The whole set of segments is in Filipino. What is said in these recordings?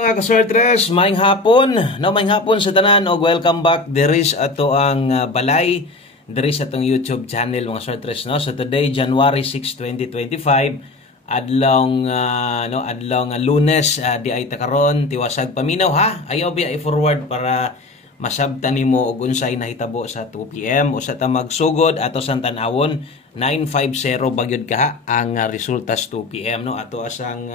Mga kaswertres, maayong hapon. Maayong hapon sa tanan o welcome back diris ato ang balay diris atong YouTube channel mga kaswertres no. So today January 6, 2025 adlong Lunes di ay takaron tiwasag paminaw ha. Ayaw bi ay forward para masabtan nimo og unsay nahitabo sa 2 PM o sa tamag sugod ato sa tan-awon 950 bagyod ka ang resulta sa 2 PM no. Ato asang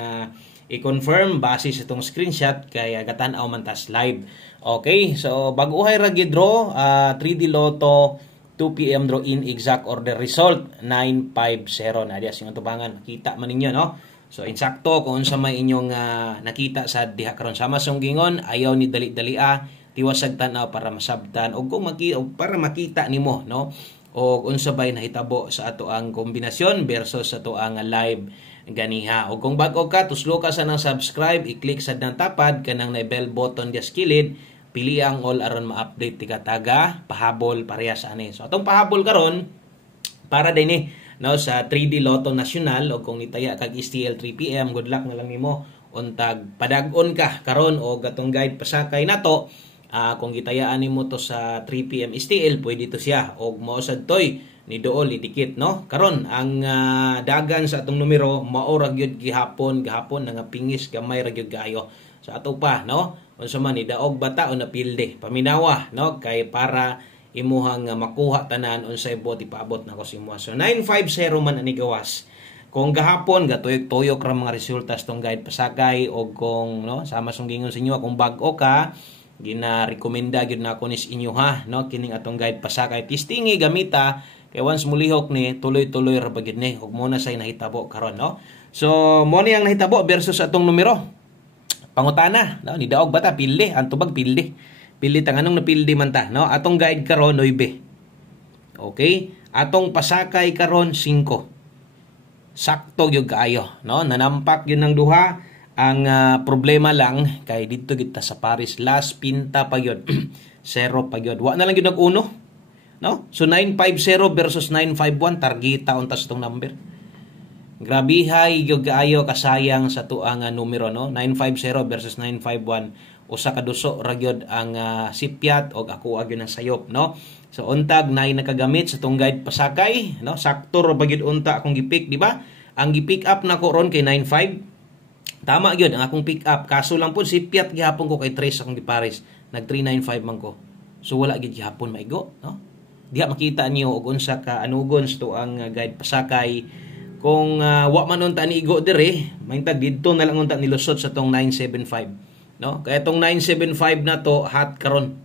i-confirm base sa itong screenshot kay gatan-aw man tas live. Okay, so bag-uhay ra gid draw 3D Lotto 2 PM draw in exact order result 950 na diya sing tubangan makita man ninyo no. So insakto kung unsa may inyong nakita sa diha karon sama song gingon ayaw ni dali-dalia tiwasag tan-aw para masabtan og kung para makita nimo no o unsa bay nahitabo sa ato ang kombinasyon versus sa ato ang live ganiha. O kung bago ka, tuslo ka sa nang subscribe, i-click sa nang tapad, kanang na bell button diya skilid, pili ang all aron ma-update ti kataga, pahabol parehas ani. So atong pahabol karon para din no sa 3D Lotto National o kung itaya kag STL 3 PM, good luck na lang nimo untag padag-on ka karon o gatong guide pasakay nato. Kung gitayaan nimo to sa 3 PM STL, pwede to siya og mausad toy ni dool idikit no. Karon ang dagan sa atong numero mao ra gyud gihapon nga pingis gamay ra gyud kaayo. So ato pa no, unsa man ni daog bata o napilde paminawa no kay para imuhang makuha tanan unsay bot ipaabot nako si mo. So 950 man ani gawas. Kung gahapon gatuyok-tuyok ra mga resulta sa tong guide pasakay og kung no sama song gingon sa inyo kung bag-o ka gina-rekomenda gyud nako nis inyo ha no kining atong guide pasakay testingi gamita kay once mulihok ni tuloy-tuloy ra bagid ni ug mo na say nahitabo karon no. So mo ni ang nahitabo versus atong numero pangutana no ni daog bata pilde ang tubag pilde tanganong napilde man ta no. Atong guide karon 9. Okay, atong pasakay karon 5. Sakto gyud kaayo no, nanampak yun ng duha. Ang problema lang kay dito kita sa Paris last pinta pa gyud 0 pa gyud wa na lang gyud nag-uno no. So 950 versus 951 targeta untas tong number. Grabe hay gyud kaayo kasayang sa tuang numero no. 950 versus 951 usa ka duso ra gyud ang sipyat og ako gyud ang sayop no. So untag nay nakagamit sa tong guide pasakay no, sakto ra gyud unta akong gipick di ba. Ang gipick up nako ron kay 95. Tama gyud ang akong pick up kaso lang po sipyat gihapon ko kay 3 akong gipares nag 395 man ko. So wala gyud gihapon maigo no. Diha makita niyo og unsa ka anugon sa tuang guide pasakay kung wa man unta ni igo dire mahintag didto na lang unta nilusot sa tong 975 no. Kaya tong 975 na to hot karon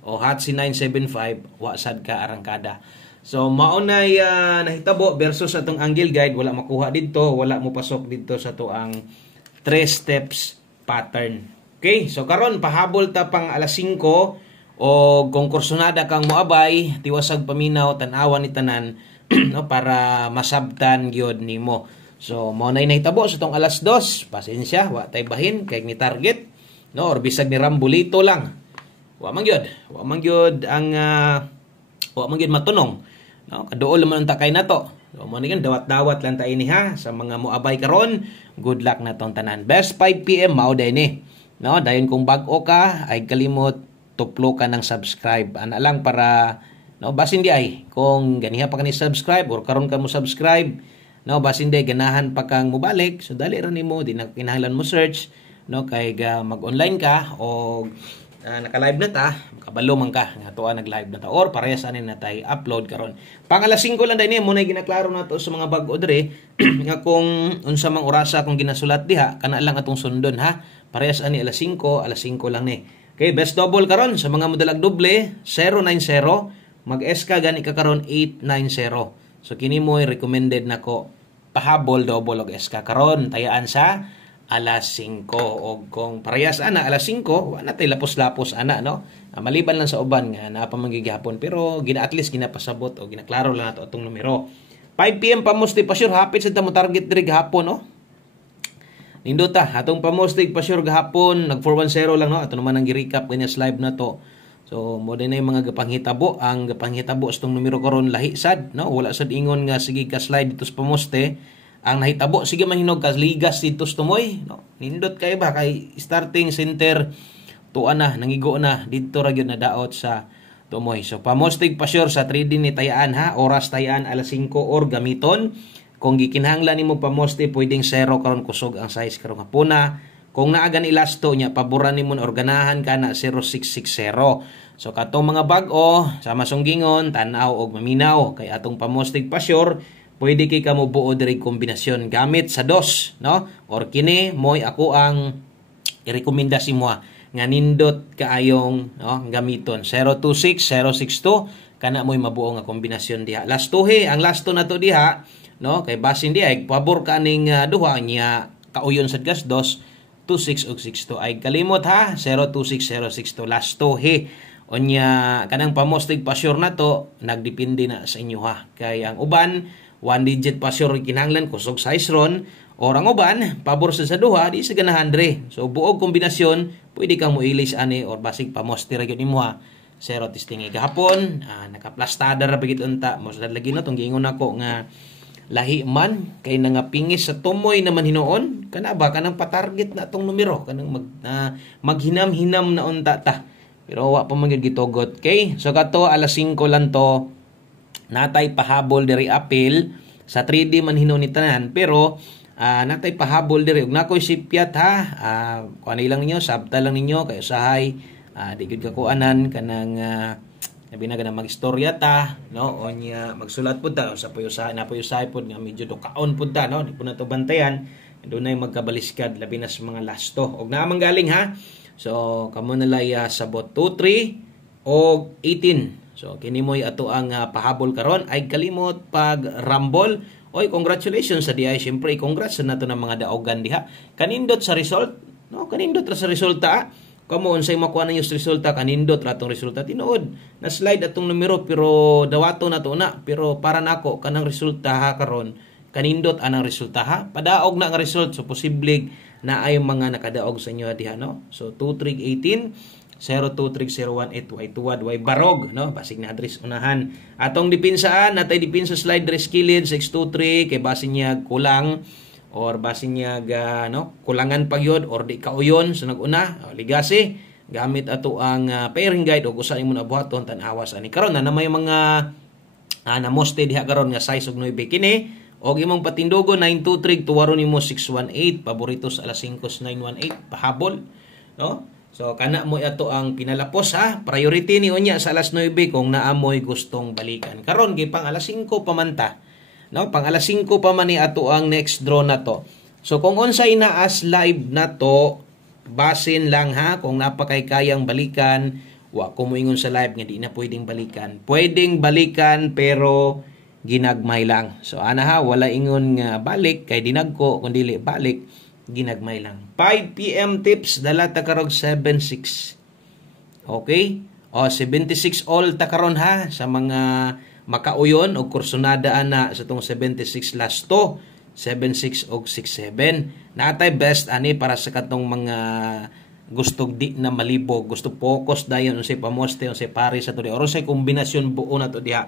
o hot si 975 wa sad ka arangkada. So maunay nahitabo versus atong angle guide wala makuha didto, wala mo pasok didto sa tuang 3 steps pattern. Okay, so karon pahabol ta pang alas 5 o kung kursunada kang moabay tiwasag paminaw tan-awan ni tanan no para masabtan gyud nimo. So mao nay nahitabo sa tong alas 2. Pasensya, wa tay bahin kay ni target no or bisag ni rambulito lang. Wa man gyud ang wa man gyud matunong no. Kaduol man ta kay nato. So mo ni dawat-dawat lang ta ini ha sa mga moabay karon. Good luck na tong tanan. Best 5 PM mao day ni. No, dayon kung bag-o ka ay kalimot tuplo ka ng subscribe. Ana lang para no basin di ay kung ganiha pa kani subscribe or karon ka mo subscribe no basin di ganahan pa kang mobalik so dali ra nimo di na kinahanglan mo search no kay mag-online ka o naka-live na ta, kabalo man ka nga tuwa nag-live na ta or parehas ani na tay upload karon. Pang alas 5 lang dai ni mo nay ginaklaro nato sa mga bag-o dire nga kung unsa mang orasa kung ginasulat diha kana lang atong sundon ha. Parehas ani alas 5 lang ni. Okay, best double karon sa mga modalag doble 090 mag-S ka gani ka karon 890. So kini mo recommended nako pahabol double og S ka karon tayaan sa alas 5 o kung parehas ana alas 5 wala tay lapos-lapos ana no. Maliban lang sa uban nga naa pa magigihapon pero at least ginapasabot o ginaklaro lang nato atong numero. 5 PM pamusti pa sure hapit sa mo target diri gahapon no. Nindota atong pamusti pa sure gahapon nag 410 lang no ato naman ang gi-recap kanya live na to. So mo din ay mga gapanghitabo ang gapanghitabo sa tong numero karon lahi sad no wala sad ingon nga sige ka slide dito sa pamusti ang nahitabo sige mahinog kas ligas dito tumoy, no? Nindot kay ba kay starting center tuan na nangigo na dito ra gyud na daot sa tumoy. So pamostig pa sure sa 3D ni tayaan ha, oras tayaan alas 5 or gamiton. Kung gikinahanglan nimo pamoste pwedeng 0 karon kusog ang size karon hapuna. Kung naa gan ilasto nya paboran nimo or ganahan kana 0660. So katong mga bag-o sa masunggingon tan-aw og maminaw kay atong pamostig pa sure pwede kay kamo buo diri kombinasyon gamit sa dos, no? Or kini moy ako ang irekomenda si mo nga nindot kaayong no gamiton 026 062 kana moy mabuo nga kombinasyon diha. Lastohe ang lasto nato diha, no? Kay basin diha pabor kaning duha niya kauyon sad gas 2 26 ug 62 ay kalimot ha 026 062 lastohe. Onya kanang pamostig pa sure nato nagdepende na sa inyo ha. Kay ang uban 1 digit pa sure kinahanglan kusog size ron or ang uban pabor sa duha di sa ganahan dre. So buog kombinasyon pwede kang moilis ani or basig pamoste ra gyud nimo ha. 0 testing gahapon nakaplastada ra bigit unta mo sad lagi na tong giingon nako nga lahi man kay nangapingis sa tumoy naman hinuon kana ba kanang patarget na tong numero kanang maghinam-hinam na unta ta. Pero wa pa man gyud gitugot kay so kato alas 5 lang to natay pahabol diri apil sa 3D man hinuon ni tanan pero natay pahabol diri ug nakoy sipyat ha kuan lang ninyo sabta lang ninyo kay usahay di gyud kakuanan kanang labi na ganang magistorya ta, no? O niya magsulat pud ta sa puyusahay na puyusahay pud nga medyo dukaon pud ta, no? Di po na to bantayan. Dunay magkabaliskad labi na sa mga lasto. Og naman galing ha. So kamo nalay sabot 23 og 18. So kini moy ato ang pahabol karon ay kalimot pag rumble. Oy congratulations sa diay. Syempre congrats sa nato ng mga daogan diha. Kanindot sa result, no? Kanindot ra sa resulta. Kamo unsay makuha ninyo sa resulta kanindot ratong resulta tinuod na slide atong numero pero dawato na to na pero para nako kanang resulta ha karon kanindot anang resulta ha padaog na ang result so posible na ay mga nakadaog sa inyo diha no so 2318 023018 way tuwad way barog no basig na address unahan atong dipinsaan natay dipinsa slide dress kilid 623 kay basin niya kulang or basin niya no kulangan pagyod or di kauyon sa naguna ligasi gamit ato ang pairing guide o usa imo nabuhaton tan-awas ani karon na may mga namoste diha karon nga size og 9 kini og imong patindogo 923 tuwaro nimo 618 paboritos alas 5 918 pahabol no so kana mo ato ang pinalapos ha priority ni unya sa alas 9 kung naamoy gustong balikan karon gi pang alas 5 pamanta. No, pang alas 5 pa man ni ato ang next draw na to. So kung unsay naas live na to, basin lang ha kung napakay kayang balikan, wa ko moingon sa live nga di na pwedeng balikan. Pwedeng balikan pero ginagmay lang. So ana ha wala ingon nga balik kay dinagko kun dili balik ginagmay lang. 5 PM tips dala ta karog 76. Okay? O 76 all ta karon ha sa mga makauyon o kursonada ana sa tong 76 last to 76 og 67 natay best ani para sa katong mga gusto di na malibog gusto focus dayon unsay pamoste unsay pare sa to di or unsay kombinasyon buo na to diha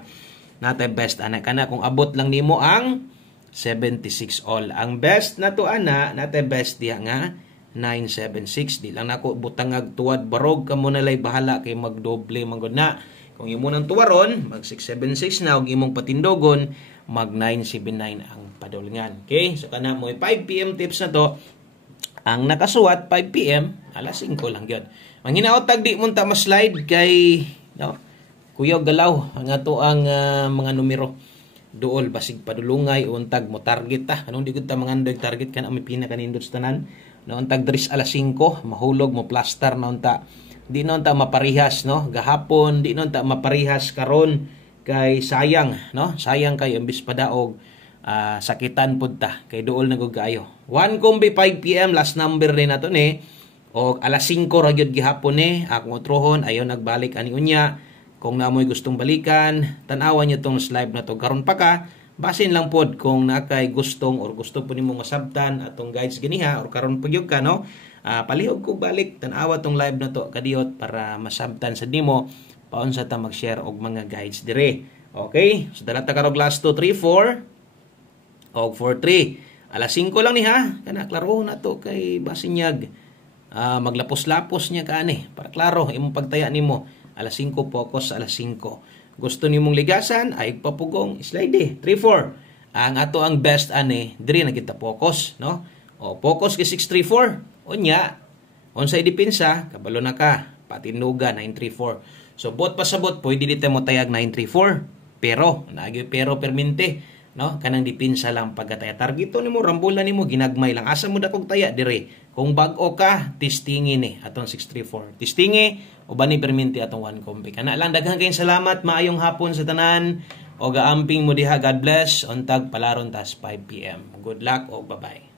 natay best ana kana kung abot lang nimo ang 76 all ang best na to ana natay best diha nga 976 di lang nako butangag tuwad barog kamo nalay bahala kay magdoble manggod na. Kung imo nang tuwaron, mag 676 na, og imong patindogon, mag 979 ang padulingan. Okay? So, kana mo 5 PM tips na to. Ang nakasuwat, 5 PM, alas 5 lang yun. Ang hinaotag, di mo ta ma-slide kay, no? Kuya Galaw, ang ato ang mga numero. Dool, basig padulungay, untag mo target ta. Anong di ko ta mga andog target ka na may pinakanindot sa tanan. No, untag dris alas 5, mahulog mo plaster na unta. Di nun ta maparihas no gahapon di nun ta maparihas karon kay sayang no sayang kay imbis padaog sakitan pud ta kay duol na gud kaayo 1 kombi 5 PM last number ni nato ni og alas 5 ra gyud gihapon ni akong utrohon ayo nagbalik ani unya kung namoy gustong balikan tan-awan niyo tong live na to karon pa ka basin lang pod kung nakay gustong or gusto po nimo masabtan atong guides ganiha or karon pagyud ka no palihog ko balik tan-awa tong live na to kadiyot para masabtan sa nimo paunsa ta mag-share og mga guides dire okay so dala ta karog last 2 3 4 og 4-3. Alas 5 lang ni ha. Kana klaro na to kay basinyag. Maglapos-lapos niya kaani para klaro imong pagtaya nimo. Alas 5 focus alas 5. Gusto nimong ligasan ay papugong slide 3-4. Ang ato ang best ani diri na kita focus, no? O focus kay 6-3-4. Unya, unsay depensa kabalo na ka. Patinuga 9-3-4. So bot pasabot pwede dito mo tayag 9-3-4. Pero pero permente, no? Kanang depensa lang pagkataya. Targeto nimo rambulan nimo ginagmay lang. Asa mo dakog taya dire. Kung bag-o ka, tistingi ni atong 6-3-4. Tistingi uban ni permente atong 1 kombi. Kana lang daghang kayong salamat, maayong hapon sa tanan. O gaamping mo diha, God bless. Untag palaron tas 5 PM. Good luck o bye-bye.